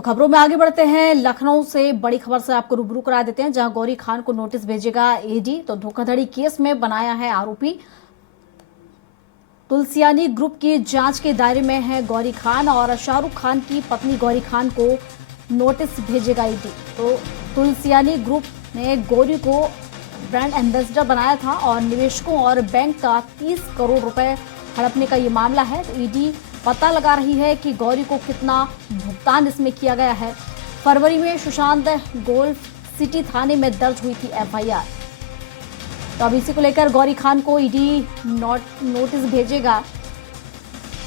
तो खबरों में आगे बढ़ते हैं। लखनऊ से बड़ी खबर से आपको रूबरू करा देते हैं, जहां गौरी खान को नोटिस भेजेगा ईडी। तो धोखाधड़ी केस में बनाया है आरोपी। तुलसियानी ग्रुप की जांच के दायरे में है गौरी खान और शाहरुख खान की पत्नी गौरी खान को नोटिस भेजेगा ईडी। तो तुलसियानी ग्रुप ने गौरी को ब्रांड एम्बेसडर बनाया था और निवेशकों और बैंक का 30 करोड़ रुपए हड़पने का ये मामला है। तो ईडी पता लगा रही है कि गौरी को कितना भुगतान इसमें किया गया है। फरवरी में सुशांत गोल्फ सिटी थाने में दर्ज हुई थी एफआईआर। तो अब इसी को लेकर गौरी खान को ईडी नोटिस भेजेगा।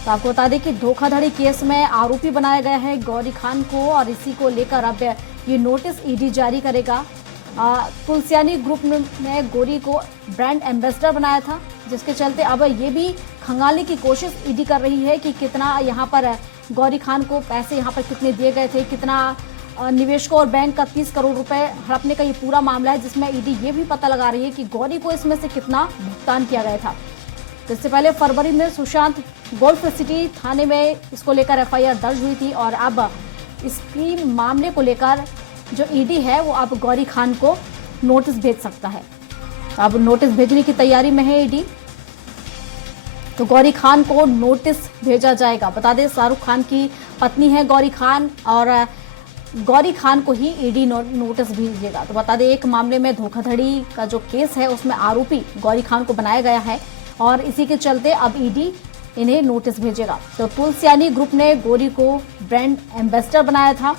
तो आपको बता दें कि धोखाधड़ी केस में आरोपी बनाया गया है गौरी खान को और इसी को लेकर अब ये नोटिस ईडी जारी करेगा। तुलसियानी ग्रुप ने गौरी को ब्रांड एम्बेसडर बनाया था, जिसके चलते अब ये भी खंगालने की कोशिश ईडी कर रही है कि कितना यहाँ पर गौरी खान को पैसे यहाँ पर कितने दिए गए थे, कितना निवेशकों और बैंक का 30 करोड़ रुपए हड़पने का ये पूरा मामला है, जिसमें ईडी ये भी पता लगा रही है कि गौरी को इसमें से कितना भुगतान किया गया था। तो इससे पहले फरवरी में सुशांत गोल्फ सिटी थाने में इसको लेकर एफआईआर दर्ज हुई थी और अब इसकी मामले को लेकर जो ईडी है वो अब गौरी खान को नोटिस भेज सकता है। अब नोटिस भेजने की तैयारी में है ईडी। तो गौरी खान को नोटिस भेजा जाएगा। बता दें शाहरुख खान की पत्नी है गौरी खान और गौरी खान को ही ईडी नोटिस भेजेगा। तो बता दें एक मामले में धोखाधड़ी का जो केस है उसमें आरोपी गौरी खान को बनाया गया है और इसी के चलते अब ईडी इन्हें नोटिस भेजेगा। तो तुलसियानी ग्रुप ने गौरी को ब्रांड एम्बेसडर बनाया था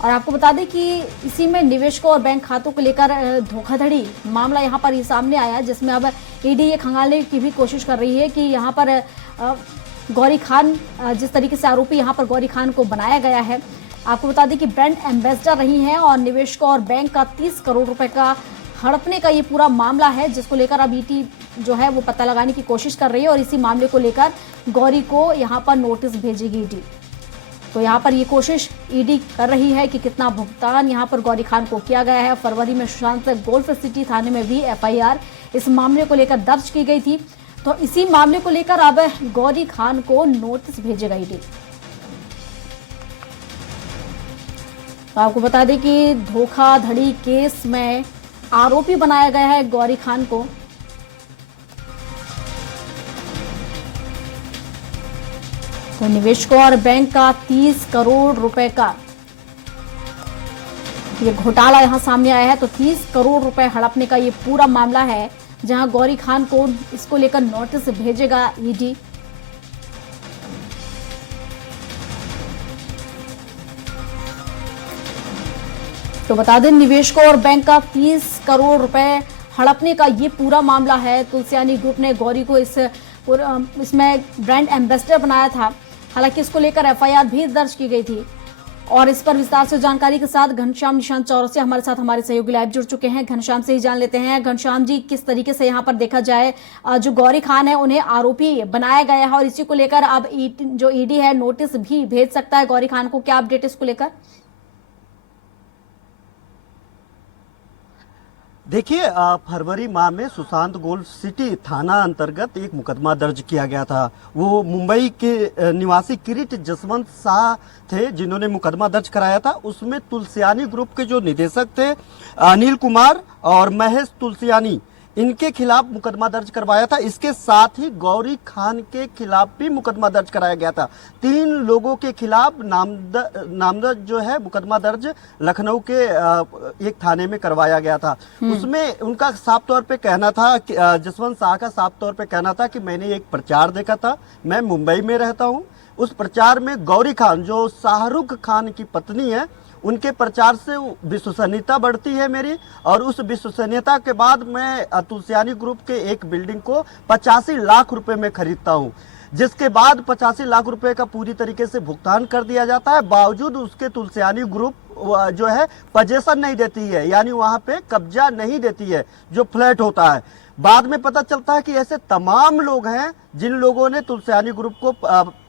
और आपको बता दें कि इसी में निवेशकों और बैंक खातों को लेकर धोखाधड़ी मामला यहाँ पर ये सामने आया, जिसमें अब ईडी ये खंगालने की भी कोशिश कर रही है कि यहाँ पर गौरी खान जिस तरीके से आरोपी यहाँ पर गौरी खान को बनाया गया है। आपको बता दें कि ब्रांड एम्बेसडर रही हैं और निवेशकों और बैंक का 30 करोड़ रुपए का हड़पने का ये पूरा मामला है, जिसको लेकर अब ईडी जो है वो पता लगाने की कोशिश कर रही है और इसी मामले को लेकर गौरी को यहाँ पर नोटिस भेजेगी ईडी। तो यहाँ पर ये कोशिश ईडी कर रही है कि कितना भुगतान यहाँ पर गौरी खान को किया गया है। फरवरी में सुशांत गोल्फ सिटी थाने में भी एफआईआर इस मामले को लेकर दर्ज की गई थी। तो इसी मामले को लेकर अब गौरी खान को नोटिस भेजेगा ईडी। तो आपको बता दें कि धोखाधड़ी केस में आरोपी बनाया गया है गौरी खान को। तो निवेशकों और बैंक का 30 करोड़ रुपए का ये घोटाला यहां सामने आया है। तो 30 करोड़ रुपए हड़पने का ये पूरा मामला है, जहां गौरी खान को इसको लेकर नोटिस भेजेगा ईडी। तो बता दें निवेशकों और बैंक का 30 करोड़ रुपए हड़पने का ये पूरा मामला है। तुलसियानी ग्रुप ने गौरी को इसमें ब्रांड एम्बेसडर बनाया था। हालांकि इसको लेकर एफआईआर भी दर्ज की गई थी और इस पर विस्तार से जानकारी के साथ घनश्याम निशांत चौरसिया हमारे साथ हमारे सहयोगी लाइव जुड़ चुके हैं। घनश्याम से ही जान लेते हैं। घनश्याम जी, किस तरीके से यहाँ पर देखा जाए जो गौरी खान है उन्हें आरोपी बनाया गया है और इसी को लेकर अब जो ईडी है नोटिस भी भेज सकता है गौरी खान को, क्या अपडेट इसको लेकर? देखिए, फरवरी माह में सुशांत गोल्फ सिटी थाना अंतर्गत एक मुकदमा दर्ज किया गया था। वो मुंबई के निवासी किरीट जसवंत शाह थे जिन्होंने मुकदमा दर्ज कराया था। उसमें तुलसियानी ग्रुप के जो निदेशक थे अनिल कुमार और महेश तुलसियानी, इनके खिलाफ मुकदमा दर्ज करवाया था। इसके साथ ही गौरी खान के खिलाफ भी मुकदमा दर्ज कराया गया था। 3 लोगों के खिलाफ नामजद जो है मुकदमा दर्ज लखनऊ के एक थाने में करवाया गया था। उसमें उनका साफ तौर पे कहना था, जसवंत शाह का साफ तौर पे कहना था कि मैंने एक प्रचार देखा था, मैं मुंबई में रहता हूं, उस प्रचार में गौरी खान जो शाहरुख खान की पत्नी है उनके प्रचार से विश्वसनीयता बढ़ती है मेरी, और उस विश्वसनीयता के बाद मैं तुलसियानी ग्रुप के एक बिल्डिंग को 85 लाख रुपए में खरीदता हूं, जिसके बाद 85 लाख रुपए का पूरी तरीके से भुगतान कर दिया जाता है। बावजूद उसके तुलसियानी ग्रुप जो है पोजीशन नहीं देती है, यानी वहां पे कब्जा नहीं देती है जो फ्लैट होता है। बाद में पता चलता है कि ऐसे तमाम लोग हैं जिन लोगों ने तुलसियानी ग्रुप को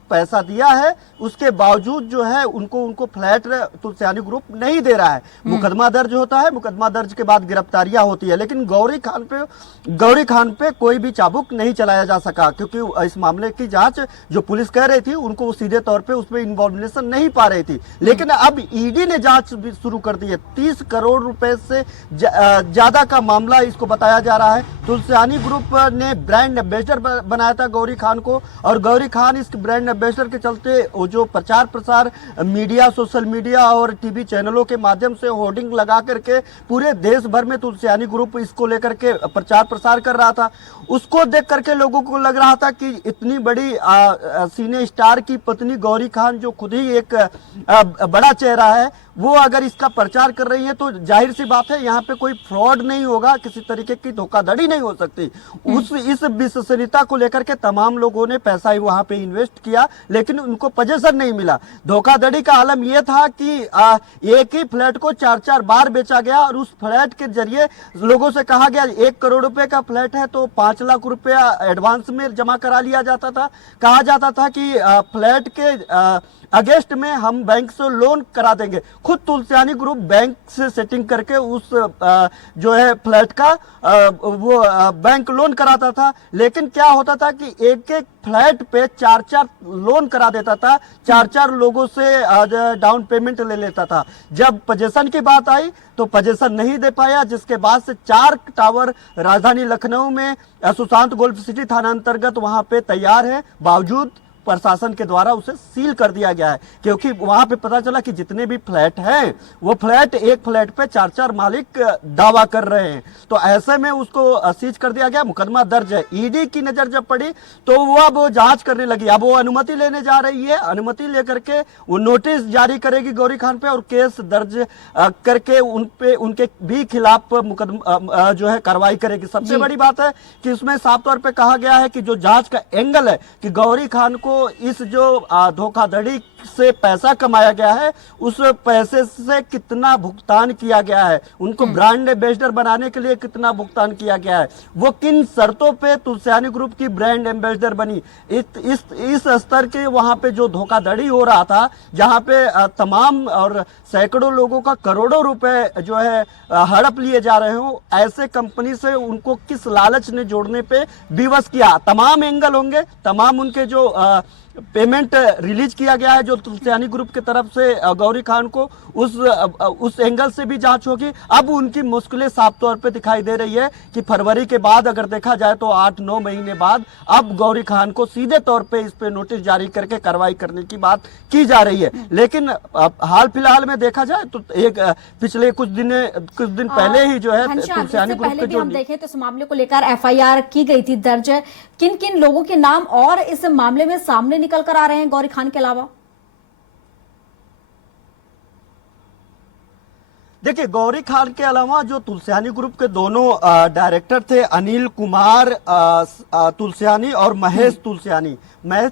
पैसा दिया है, उसके बावजूद जो है उनको फ्लैट तुलसियानी ग्रुप नहीं दे रहा है। मुकदमा दर्ज होता है, मुकदमा दर्ज के बाद गिरफ्तारियां होती है, लेकिन गौरी खान पे कोई भी चाबुक नहीं चलाया जा सका, क्योंकि इस मामले की जांच जो पुलिस कह रही थी उनको वो सीधे तौर पे उसमें इन्वॉल्वेशन नहीं पा रही थी। लेकिन अब ईडी ने जांच भी शुरू कर दी है। 30 करोड़ रुपए से ज्यादा का मामला इसको बताया जा रहा है। तुलसियानी ग्रुप ने ब्रांड एम्बेसडर बनाया था गौरी खान को, और गौरी खान इस ब्रांड एम्बेसडर के चलते वो जो प्रचार प्रसार मीडिया, सोशल मीडिया और टीवी चैनलों के माध्यम से होर्डिंग लगा करके पूरे देश भर में तुलसियानी ग्रुप इसको लेकर के प्रचार प्रसार कर रहा था। उसको देख करके लोगों को लग रहा था कि इतनी बड़ी सिने स्टार की पत्नी गौरी खान, जो खुद ही एक बड़ा चेहरा है, वो अगर इसका प्रचार कर रही है तो जाहिर सी बात है यहाँ पे कोई फ्रॉड नहीं होगा, किसी तरीके की धोखाधड़ी नहीं हो सकती। इस विश्वसनीयता को लेकर के तमाम लोगों ने पैसा ही वहां पे इन्वेस्ट किया, लेकिन उनको पोजीशन नहीं मिला। धोखाधड़ी का आलम यह था कि एक ही फ्लैट को 4-4 बार बेचा गया, और उस फ्लैट के जरिए लोगों से कहा गया 1 करोड़ रुपए का फ्लैट है तो 5 लाख रुपया एडवांस में जमा करा लिया जाता था। कहा जाता था कि फ्लैट के अगस्त में हम बैंक से लोन करा देंगे। खुद तुलसियानी ग्रुप बैंक से सेटिंग करके उस जो है फ्लैट का वो बैंक लोन कराता था। लेकिन क्या होता था कि एक एक फ्लैट पे 4-4 लोन करा देता था, 4-4 लोगों से डाउन पेमेंट ले लेता था। जब पोजीशन की बात आई तो पोजीशन नहीं दे पाया, जिसके बाद से 4 टावर राजधानी लखनऊ में सुशांत गोल्फ सिटी थाना अंतर्गत वहां पे तैयार है, बावजूद प्रशासन के द्वारा उसे सील कर दिया गया है, क्योंकि वहां पे पता चला कि जितने भी फ्लैट हैं वो फ्लैट, एक फ्लैट पे 4-4 मालिक दावा कर रहे हैं। तो ऐसे में उसको सीज कर दिया गया, मुकदमा दर्ज है। ईडी की नजर जब पड़ी तो वो अब जांच करने लगी। अब वो अनुमति लेने जा रही है, अनुमति लेकर के वो नोटिस जारी करेगी गौरी खान पे, और केस दर्ज करके उनके भी खिलाफ मुकदमा जो है कार्रवाई करेगी। सबसे बड़ी बात है कि उसमें साफ तौर पर कहा गया है कि जो जांच का एंगल है कि गौरी खान को इस जो धोखाधड़ी से पैसा कमाया गया है, उस पैसे से कितना भुगतान किया गया है, उनको ब्रांड एम्बेसडर बनाने के लिए कितना भुगतान किया गया है, वो किन शर्तों पे तुलसियानी ग्रुप की ब्रांड एम्बेसडर बनी, इस स्तर के वहां पे जो धोखाधड़ी हो रहा था, जहां पे तमाम और सैकड़ों लोगों का करोड़ों रुपए जो है हड़प लिए जा रहे हो, ऐसे कंपनी से उनको किस लालच ने जोड़ने पे विवश किया। तमाम एंगल होंगे, तमाम उनके जो पेमेंट रिलीज किया गया है जो तुलसियानी ग्रुप की तरफ से गौरी खान को, उस एंगल से भी जांच होगी। अब उनकी मुश्किलें साफ तौर पे दिखाई दे रही है कि फरवरी के बाद अगर देखा जाए तो 8-9 महीने बाद अब गौरी खान को सीधे तौर पे इस पे नोटिस जारी करके कार्रवाई करने की बात की जा रही है। लेकिन हाल फिलहाल में देखा जाए तो एक पिछले कुछ दिन पहले ही जो है तुलसियानी ग्रुप के जो हम देखें तो इस मामले को लेकर एफआईआर की गई थी दर्ज। किन किन लोगों के नाम और इस मामले में सामने निकल कर आ रहे हैं गौरी खान के अलावा? देखिए, गौरी खान के अलावा जो तुलसियानी ग्रुप के दोनों डायरेक्टर थे, अनिल कुमार तुलसियानी और महेश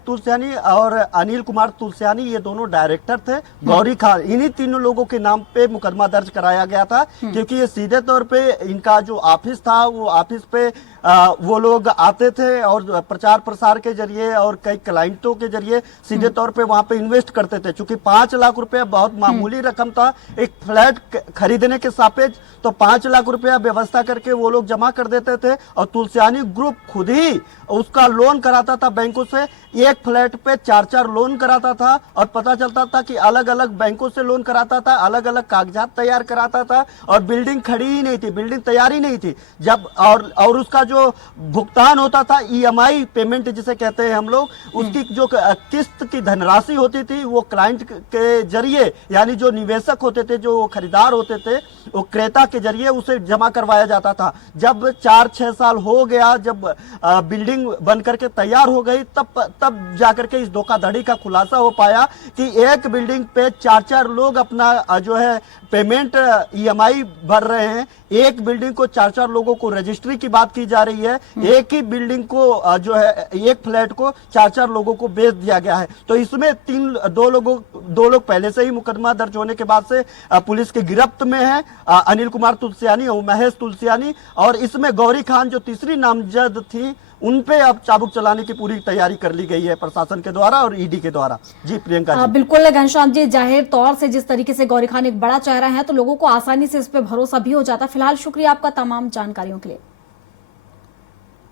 तुलसियानी और अनिल कुमार तुलसियानी, ये दोनों डायरेक्टर थे। गौरी खान, इन्हीं तीनों लोगों के नाम पे मुकदमा दर्ज कराया गया था, क्योंकि ये सीधे तौर पे इनका जो ऑफिस था वो ऑफिस पे वो लोग आते थे और प्रचार प्रसार के जरिए और कई क्लाइंटों के जरिए सीधे तौर पे वहां पे इन्वेस्ट करते थे। चूंकि 5 लाख रुपया बहुत मामूली रकम था एक फ्लैट खरीदने के सापेक्ष, तो 5 लाख रुपया व्यवस्था करके वो लोग जमा कर देते थे, और तुलसियानी ग्रुप खुद ही उसका लोन कराता था बैंकों से। एक फ्लैट पे 4-4 लोन कराता था, और पता चलता था कि अलग अलग बैंकों से लोन कराता था, अलग अलग कागजात तैयार कराता था, और बिल्डिंग खड़ी ही नहीं थी, बिल्डिंग तैयार ही नहीं थी। जब और उसका जो भुगतान होता था, ईएमआई पेमेंट जिसे कहते हैं हम लोग, उसकी जो किस्त की धनराशि होती थी वो क्लाइंट के जरिए, यानी जो निवेशक होते थे, जो खरीदार होते थे, वो क्रेता के जरिए उसे जमा करवाया जाता था। जब 4-6 साल हो गया, जब बिल्डिंग बन करके तैयार हो गई, तब जाकर के इस धोखाधड़ी का खुलासा हो पाया कि एक बिल्डिंग पे 4-4 लोग अपना जो है पेमेंट ईएमआई भर रहे हैं। एक बिल्डिंग को 4-4 लोगों को रजिस्ट्री की बात की जा रही है, एक ही बिल्डिंग को जो है एक फ्लैट को 4-4 लोगों को बेच दिया गया है। तो इसमें दो लोग पहले से ही मुकदमा दर्ज होने के बाद से पुलिस की गिरफ्त गिरफ्त में है अनिल कुमार तुलसियानी और महेश तुलसियानी, और इसमें गौरी खान जो तीसरी नामजद थी उन पे अब चाबुक चलाने की पूरी तैयारी कर ली गई है प्रशासन के द्वारा और ईडी के द्वारा। जी प्रियंका जी। बिल्कुल घनश्याम जी, जाहिर तौर से जिस तरीके से गौरी खान एक बड़ा चेहरा है तो लोगों को आसानी से इस पे भरोसा भी हो जाता। फिलहाल शुक्रिया आपका तमाम जानकारियों के लिए।